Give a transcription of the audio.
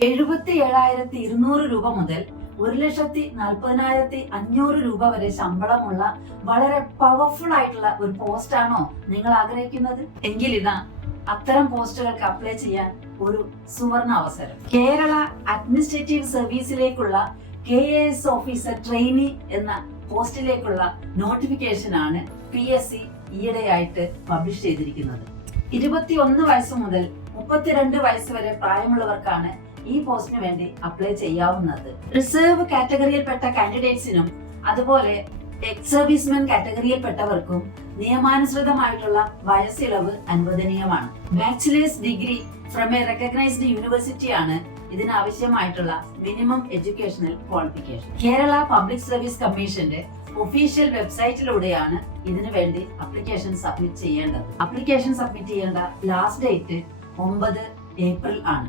77,200 രൂപ മുതൽ 1,40,40,500 രൂപ വരെ ശമ്പളമുള്ള വളരെ പവർഫുൾ ആയിട്ടുള്ള ഒരു പോസ്റ്റ് ആണോ നിങ്ങൾ ആഗ്രഹിക്കുന്നത്? എങ്കിൽ ഇതാ അത്തരം പോസ്റ്റുകൾക്ക് അപ്ലൈ ചെയ്യാൻ ഒരു സുവർണ അവസരം. കേരള അഡ്മിനിസ്ട്രേറ്റീവ് സർവീസിലേക്കുള്ള KAS ഓഫീസർ ട്രെയിനി എന്ന പോസ്റ്റിലേക്കുള്ള നോട്ടിഫിക്കേഷൻ ആണ് PSC ഈയിടെയായിട്ട് പബ്ലിഷ് ചെയ്തിരിക്കുന്നത്. 21 വയസ്സ് മുതൽ 32 വയസ്സ് വരെ പ്രായമുള്ളവർക്കാണ് ഈ പോസ്റ്റിന് വേണ്ടി അപ്ലൈ ചെയ്യാവുന്നത്. റിസർവ് കാറ്റഗറിയിൽപ്പെട്ട കാൻഡിഡേറ്റ്സിനും അതുപോലെ എക്സ് സർവീസ്മെൻ കാറ്റഗറിയിൽപ്പെട്ടവർക്കും നിയമാനുസൃതമായിട്ടുള്ള വയസ്സിളവ് അനുവദനീയമാണ്. Bachelor's degree from a recognised university ആണ് ഇതിനാവശ്യമായിട്ടുള്ള minimum educational qualification. Kerala public service കമ്മീഷന്റെ ഒഫീഷ്യൽ വെബ്സൈറ്റിലൂടെയാണ് ഇതിനു വേണ്ടി അപ്ലിക്കേഷൻ സബ്മിറ്റ് ചെയ്യേണ്ടത്. അപ്ലിക്കേഷൻ സബ്മിറ്റ് ചെയ്യേണ്ട ലാസ്റ്റ് ഡേറ്റ് 9 ഏപ്രിൽ ആണ്.